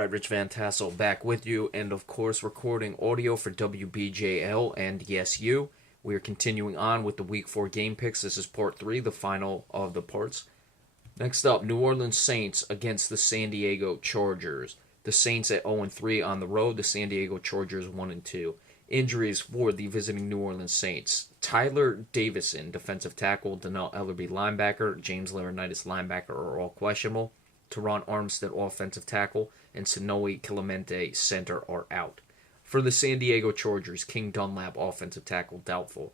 Alright, Rich Van Tassel back with you, and of course, recording audio for WBJL and Yes You. We are continuing on with the Week 4 game picks. This is part 3, the final of the parts. Next up, New Orleans Saints against the San Diego Chargers. The Saints at 0-3 on the road, the San Diego Chargers 1-2. Injuries for the visiting New Orleans Saints. Tyler Davison, defensive tackle, Donnell Ellerbe, linebacker, James Laurinaitis, linebacker, are all questionable. Teron Armstead, offensive tackle, and Sonoe Clemente, center, are out. For the San Diego Chargers, King Dunlap, offensive tackle, doubtful.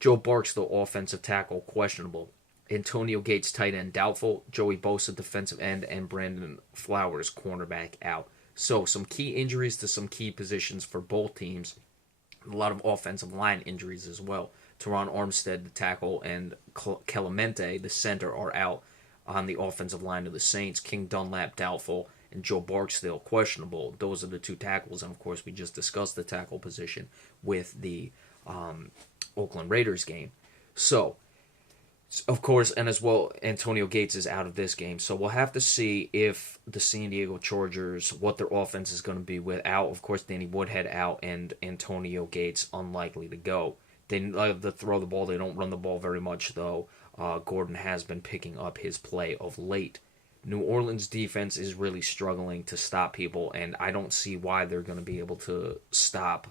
Joe Barksdale, offensive tackle, questionable. Antonio Gates, tight end, doubtful. Joey Bosa, defensive end, and Brandon Flowers, cornerback, out. So, some key injuries to some key positions for both teams. A lot of offensive line injuries as well. Teron Armstead, the tackle, and Clemente, the center, are out on the offensive line of the Saints. King Dunlap, doubtful, and Joe Barksdale, questionable. Those are the two tackles, and of course we just discussed the tackle position with the Oakland Raiders game. So, of course, and as well, Antonio Gates is out of this game. So we'll have to see if the San Diego Chargers, what their offense is going to be without, of course, Danny Woodhead out and Antonio Gates unlikely to go. They like to throw the ball. They don't run the ball very much, though. Gordon has been picking up his play of late. New Orleans defense is really struggling to stop people, and I don't see why they're going to be able to stop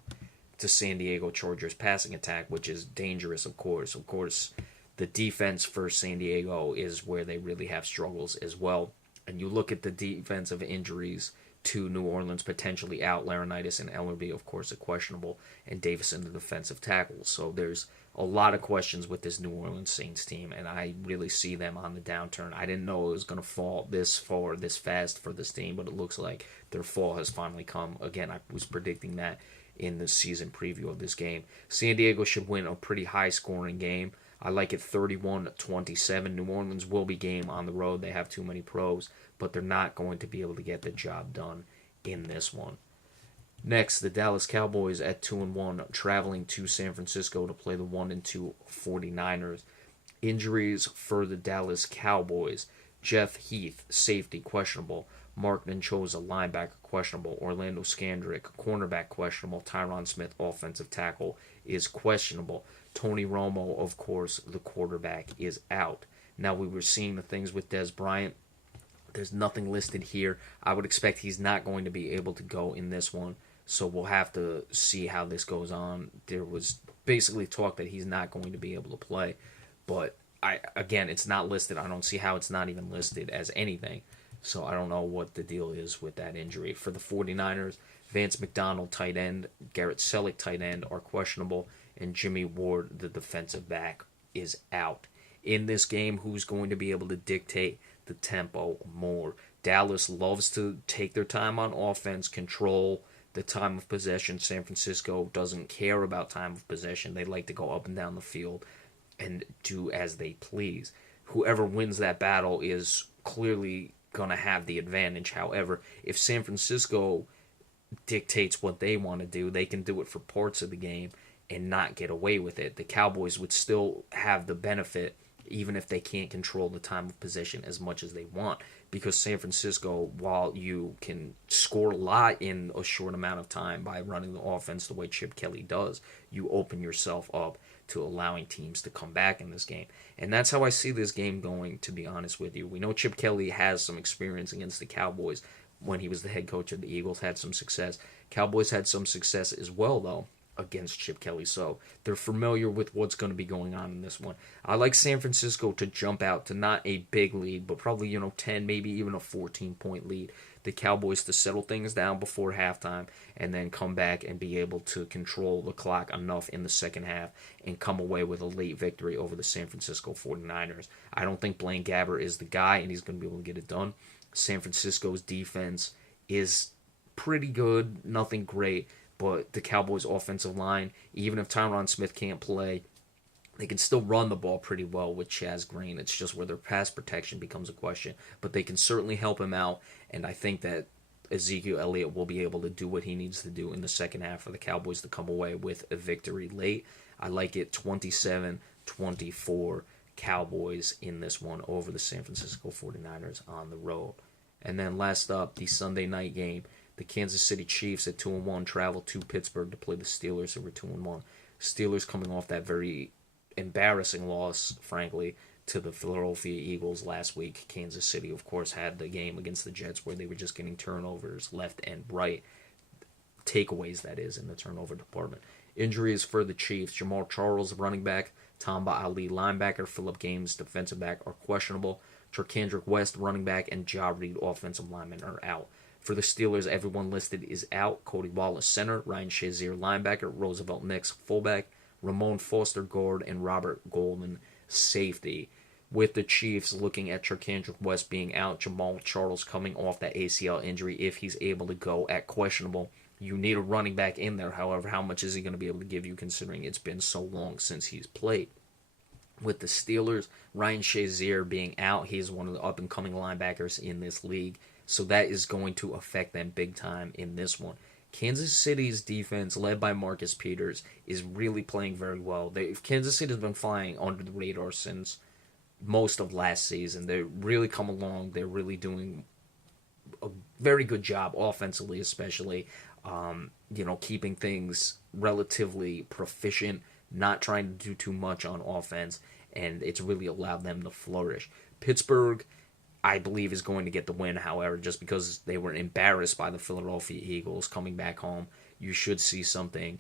the San Diego Chargers passing attack, which is dangerous, of course. Of course, the defense for San Diego is where they really have struggles as well. And you look at the defensive injuries to New Orleans potentially out. Laurinaitis and Ellerbe, of course, are questionable, and Davison, the defensive tackle. So there's a lot of questions with this New Orleans Saints team, and I really see them on the downturn. I didn't know it was going to fall this far, this fast for this team, but it looks like their fall has finally come. Again, I was predicting that in the season preview of this game. San Diego should win a pretty high-scoring game. I like it 31-27. New Orleans will be game on the road. They have too many pros, but they're not going to be able to get the job done in this one. Next, the Dallas Cowboys at 2-1, traveling to San Francisco to play the 1-2 49ers. Injuries for the Dallas Cowboys. Jeff Heath, safety, questionable. Mark Ninchosa, linebacker, questionable. Orlando Scandrick, cornerback, questionable. Tyron Smith, offensive tackle, is questionable. Tony Romo, of course, the quarterback, is out. Now, we were seeing the things with Dez Bryant. There's nothing listed here. I would expect he's not going to be able to go in this one, so we'll have to see how this goes on. There was basically talk that he's not going to be able to play, but again, it's not listed. I don't see how it's not even listed as anything, so I don't know what the deal is with that injury. For the 49ers, Vance McDonald, tight end, Garrett Selleck, tight end, are questionable, and Jimmy Ward, the defensive back, is out. In this game, who's going to be able to dictate the tempo more? Dallas loves to take their time on offense, control the time of possession. San Francisco doesn't care about time of possession. They like to go up and down the field and do as they please. Whoever wins that battle is clearly going to have the advantage. However, if San Francisco dictates what they want to do, they can do it for parts of the game and not get away with it. The Cowboys would still have the benefit even if they can't control the time of possession as much as they want, because San Francisco, while you can score a lot in a short amount of time by running the offense the way Chip Kelly does, you open yourself up to allowing teams to come back in this game. And that's how I see this game going, to be honest with you. We know Chip Kelly has some experience against the Cowboys when he was the head coach of the Eagles, had some success. Cowboys had some success as well, though, against Chip Kelly, so they're familiar with what's going to be going on in this one. I like San Francisco to jump out to not a big lead, but probably 10, maybe even a 14-point lead. The Cowboys to settle things down before halftime and then come back and be able to control the clock enough in the second half and come away with a late victory over the San Francisco 49ers. I don't think Blaine Gabbert is the guy, and he's going to be able to get it done. San Francisco's defense is pretty good, nothing great, but the Cowboys' offensive line, even if Tyron Smith can't play, they can still run the ball pretty well with Chaz Green. It's just where their pass protection becomes a question. But they can certainly help him out, and I think that Ezekiel Elliott will be able to do what he needs to do in the second half for the Cowboys to come away with a victory late. I like it 27-24 Cowboys in this one over the San Francisco 49ers on the road. And then last up, the Sunday night game. The Kansas City Chiefs at 2-1 travel to Pittsburgh to play the Steelers, who were 2-1. Steelers coming off that very embarrassing loss, frankly, to the Philadelphia Eagles last week. Kansas City, of course, had the game against the Jets where they were just getting turnovers left and right. Takeaways, that is, in the turnover department. Injuries for the Chiefs. Jamal Charles, running back. Tamba Ali, linebacker. Phillip Gaines, defensive back, are questionable. Charkandrick West, running back, and Ja Reed, offensive lineman, are out. For the Steelers, everyone listed is out. Cody Wallace, center. Ryan Shazier, linebacker. Roosevelt Nix, fullback. Ramon Foster, guard. And Robert Golden, safety. With the Chiefs looking at Charkandrick West being out, Jamal Charles coming off that ACL injury, if he's able to go at questionable. You need a running back in there. However, how much is he going to be able to give you considering it's been so long since he's played? With the Steelers, Ryan Shazier being out, he's one of the up-and-coming linebackers in this league. So that is going to affect them big time in this one. Kansas City's defense, led by Marcus Peters, is really playing very well. Kansas City has been flying under the radar since most of last season. They really come along. They're really doing a very good job offensively, especially. Keeping things relatively proficient, not trying to do too much on offense, and it's really allowed them to flourish. Pittsburgh, I believe, is going to get the win, however, just because they were embarrassed by the Philadelphia Eagles coming back home. You should see something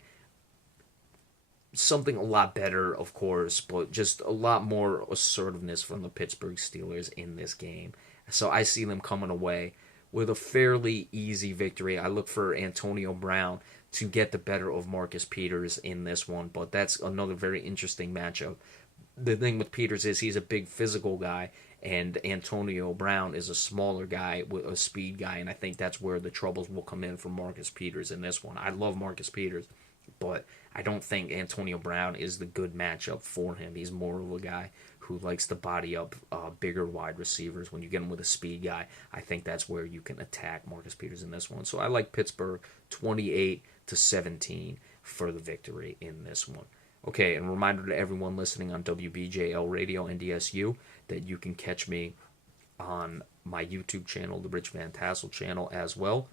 a lot better, of course, but just a lot more assertiveness from the Pittsburgh Steelers in this game. So I see them coming away with a fairly easy victory. I look for Antonio Brown to get the better of Marcus Peters in this one, but that's another very interesting matchup. The thing with Peters is he's a big physical guy, and Antonio Brown is a smaller guy, with a speed guy, and I think that's where the troubles will come in for Marcus Peters in this one. I love Marcus Peters, but I don't think Antonio Brown is the good matchup for him. He's more of a guy who likes to body up bigger wide receivers. When you get him with a speed guy, I think that's where you can attack Marcus Peters in this one. So I like Pittsburgh 28-17 for the victory in this one. Okay, and a reminder to everyone listening on WBJL Radio and DSU that you can catch me on my YouTube channel, the Rich Van Tassel channel, as well.